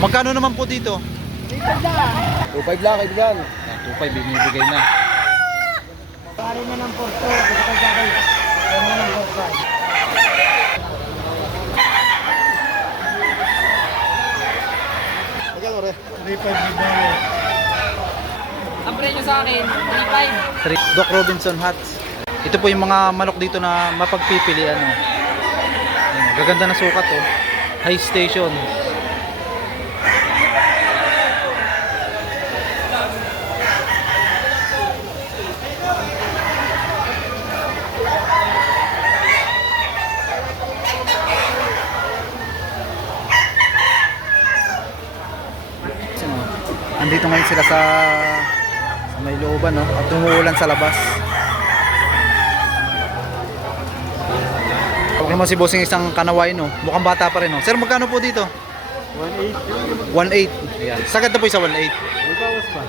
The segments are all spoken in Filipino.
Magkano naman po dito? 2.5 lang kaibigan. 2.5 binibigay na. Pare na ng porto. Gusto ko sa kayo. Pare na ng porto. Magkano re? 3.5 bibalo. Ang presyo sa akin, 3.5. Doc Robinson Hats. Ito po yung mga manok dito na mapagpipilian. Oh. Ayan, gaganda na sukat oh. High station. Andito ngayon sila sa may looban no? At umuulan sa labas. Huwag naman si bossing isang kanaway no? Mukhang bata pa rin no? Sir, magkano po dito? 1.8. 1.8. Ayan. Sagad na po sa 1.8. May bawas pa.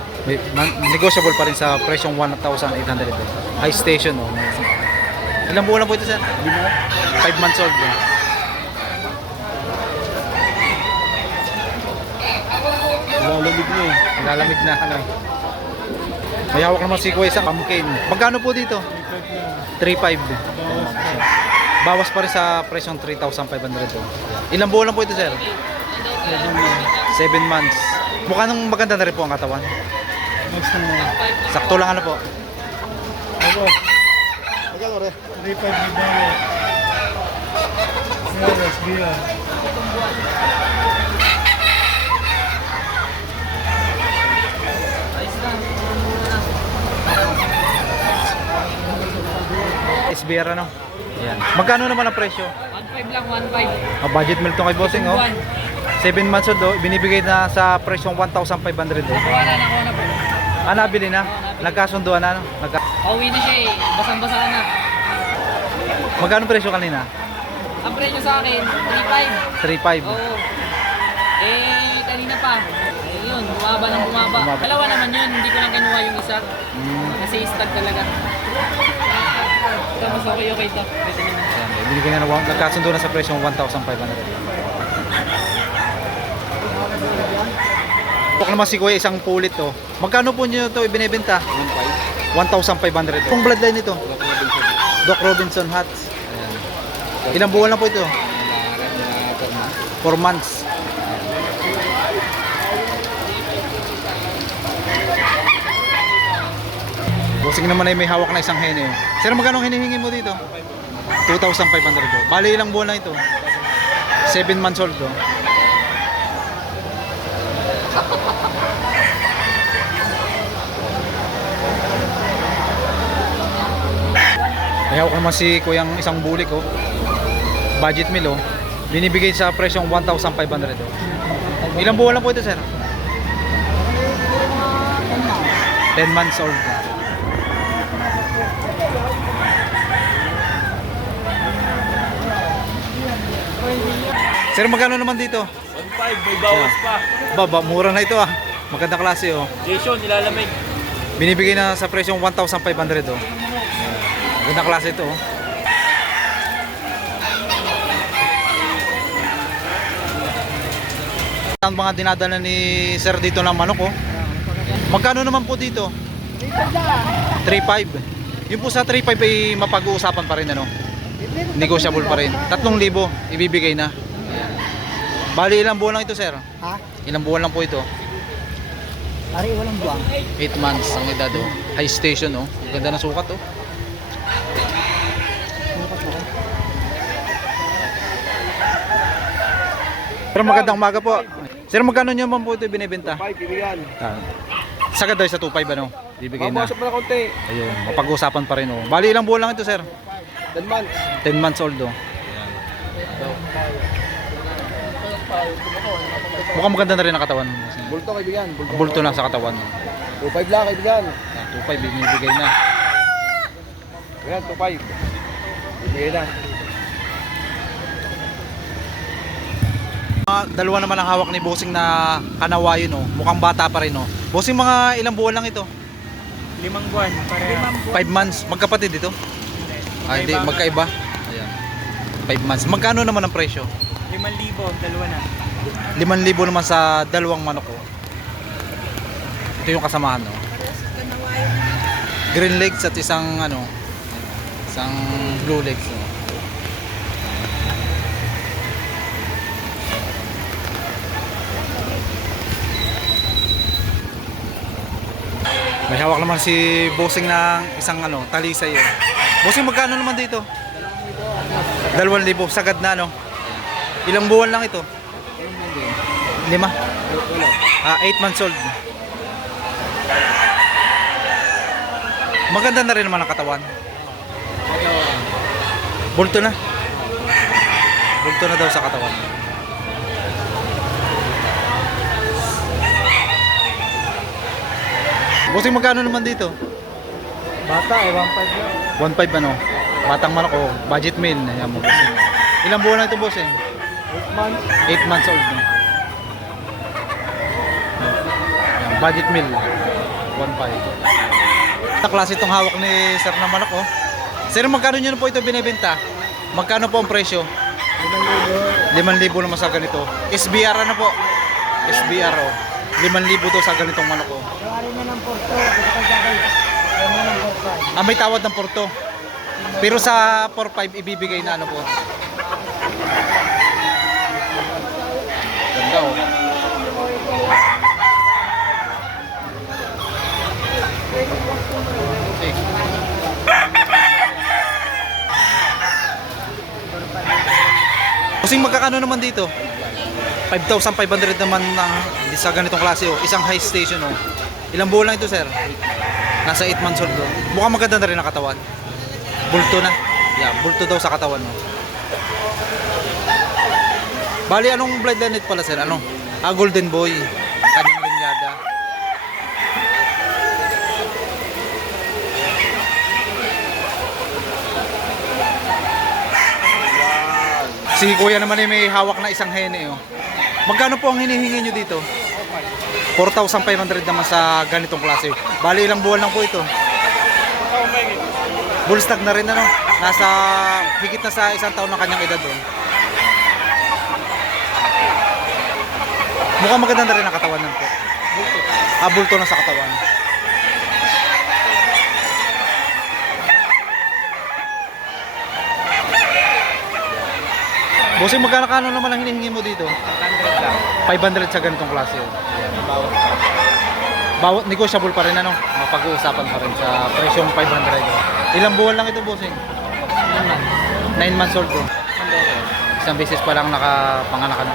Negotiable pa rin sa presyong 1,800 ito. High station no? Ilang buwan lang po ito sir? 5 months old no? Lalamig na eh. Lalamig na ano. May hawak naman si Kuya isang pumpkin. Magkano po dito? 3.5. Bawas pa rin sa presyong 3,500 to. Ilang buwan lang po ito sir? 7 months. Mukha nang maganda na rin po ang katawan. Next na mo. Sakto lang ano po. Ako. Magkano re? 3.5 bibalo. Yes, biya. SBR ano? Ayan. Magkano naman ang presyo? 1.5 lang, 1.5. Budget meal to kay bossing oh. 7 months old oh. Binibigay na sa presyong 1,500 oh. Nakuha na po. Ah, nabili na? Nagkasunduan na no? Pauwi na siya eh, basang-basa na. Magkano presyo kanina? Ang presyo sa akin, 3.5. 3.5. Oo. Kanina pa. Ayun, bumaba ng bumaba. Bumaba. Dalawa naman yun, hindi ko lang kinuha yung isa. Kasi stag talaga. Tapos okay ito. Pwede naman. Ayan, binigay na nagkasundo na sa presyong 1,500. Huwag naman si Kuya isang pulit to. Magkano po nyo ito ibinibenta? 1,500. Kung bloodline ito? Doc Robinson Hats. Ayan. Ilang buwan lang po ito? 4 months. Bossing naman ay may hawak na isang hene. Sir, magkano hinihingi mo dito? 2,500 po. Bali ilang buwan lang ito? 7 months old to. May hawak naman si Kuyang isang bulik oh. Budget meal oh. Binibigay sa presyong 1,500 oh. Ilang buwan lang po ito sir? 10 months old. Sir, magkano naman dito? 1.5, may bawas pa. Baba, mura na ito ah. Maganda klase oh. Jason, nilalamig. Binibigay na sa presyong 1,500 oh. Maganda klase ito oh. Ang mga dinadala ni sir dito ng manok oh. Magkano naman po dito? 3.5. Yung po sa 3.5 ay mapag-uusapan pa rin ano. Negotiable pa rin. 3,000 ibibigay na. Ayan. Bali ilang buwan lang ito sir? Ha? Ilang buwan lang po ito? Ari, walang buwang. 8 months ang edad oh. High station oh. Ganda ng sukat oh. Pero magandang umaga po. Sir, magkano nyo man po ito binibenta? 5, bibigyan. Sagad daw sa 2.5 ano? Bibigay na. Bawas pa na konti. Ayun, mapag-usapan pa rin oh. Bali ilang buwan lang ito sir? 10 months. 10 months old oh. Mukhang maganda na rin ang katawan. Bulto kaibigan. Bulto na sa katawan. 2.5 lang kaibigan. 2.5 binibigay na. Ayan, 2.5. Bibigyan na. Dalawa naman ang hawak ni bossing na kanawayon oh. Mukhang bata pa rin oh. Bossing, mga ilang buwan lang ito? 5 buwan. 5 months. Magkapatid ito? Ah, hindi, magkaiba. Ayan. 5 months. Magkano naman ang presyo? 5,000, dalawa na. 5,000 naman sa dalawang manok oh. Ito yung kasamahan no. Green legs at isang ano, isang blue legs no. May hawak naman si bossing ng isang ano, talisay oh. Bossing, magkano naman dito? 2,000 sagad na no. Ilang buwan lang ito? 5? 8 months old. Maganda na rin naman ang katawan. Bulto na. Bulto na daw sa katawan. Bossing, magkano naman dito? Bata, 1.5 lang. 1.5 ano? Batang manok oh, budget meal. Ayan mo bossing. Ilang buwan na ito bossing? 8 months. 8 months old. No? Ayan, budget meal. 1.5. Ito klase itong hawak ni sir na manok oh. Sir, magkano nyo na po ito binibenta? Magkano po ang presyo? 5,000 naman sa ganito. SBR ano po? SBR oh. 5,000 to sa ganitong manok oh. Pari na ng porto, gusto ko sakay. Ayaw mo ng porto. Ah, may tawad ng porto. Pero sa 4.5 ibibigay na ano po. Ganda oh. Okay. Kasing magkakano naman dito? 5,500 naman ng sa ganitong klase oh. Isang high station oh. Ilang buwan lang ito sir? Nasa 8 months old oh. Mukhang maganda na rin ang katawan. Bulto na. Yeah, bulto daw sa katawan mo. Bali, anong bloodline ito pala sir? Ano? Ah, golden boy. Kanyang linyada. Si kuya naman ay may hawak na isang hene oh. Magkano po ang hinihingi nyo dito? 4,500 naman sa ganitong klase. Bali, ilang buwan lang po ito? Bullstag na rin ano. Nasa higit na sa 1 taon ng kanyang edad doon. Mukhang maganda na rin ang katawan nun po. Ah, bulto na sa katawan. Bossing, magkano naman ang hinihingi mo dito? 500 lang. 500 sa ganitong klase. Bawat negotiable pa rin ano. Mapag-uusapan pa rin sa presyong 500. Ilang buwan lang ito, bossing? 9 months old to. Isang beses pa lang nakapanganak ano.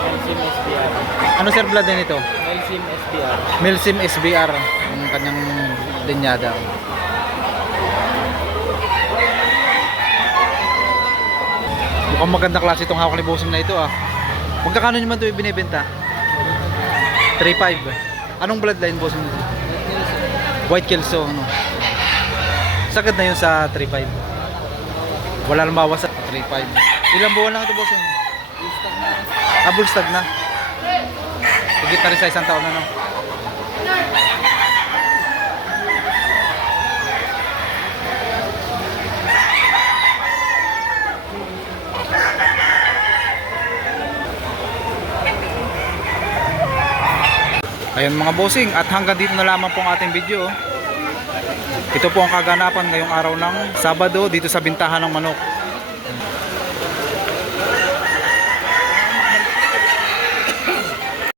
Melsim SBR. Ano sir blood din ito? Melsim SBR. Melsim SBR ang kanyang linyada. Mukhang magandang klase itong hawak ni bossing na ito ah. Magkakano naman ito binibenta? 3.5. Anong bloodline bossing nito? White Kelso ano? Sagad na yun sa 3.5. Wala nang bawas sa 3.5. Ilang buwan lang ito bossing? Ah, bullstag na. Higit na rin sa 1 taon ano? Ayun mga bossing, at hanggang dito na lamang po ang ating video. Ito po ang kaganapan ngayong araw ng Sabado dito sa Bintahan ng Manok.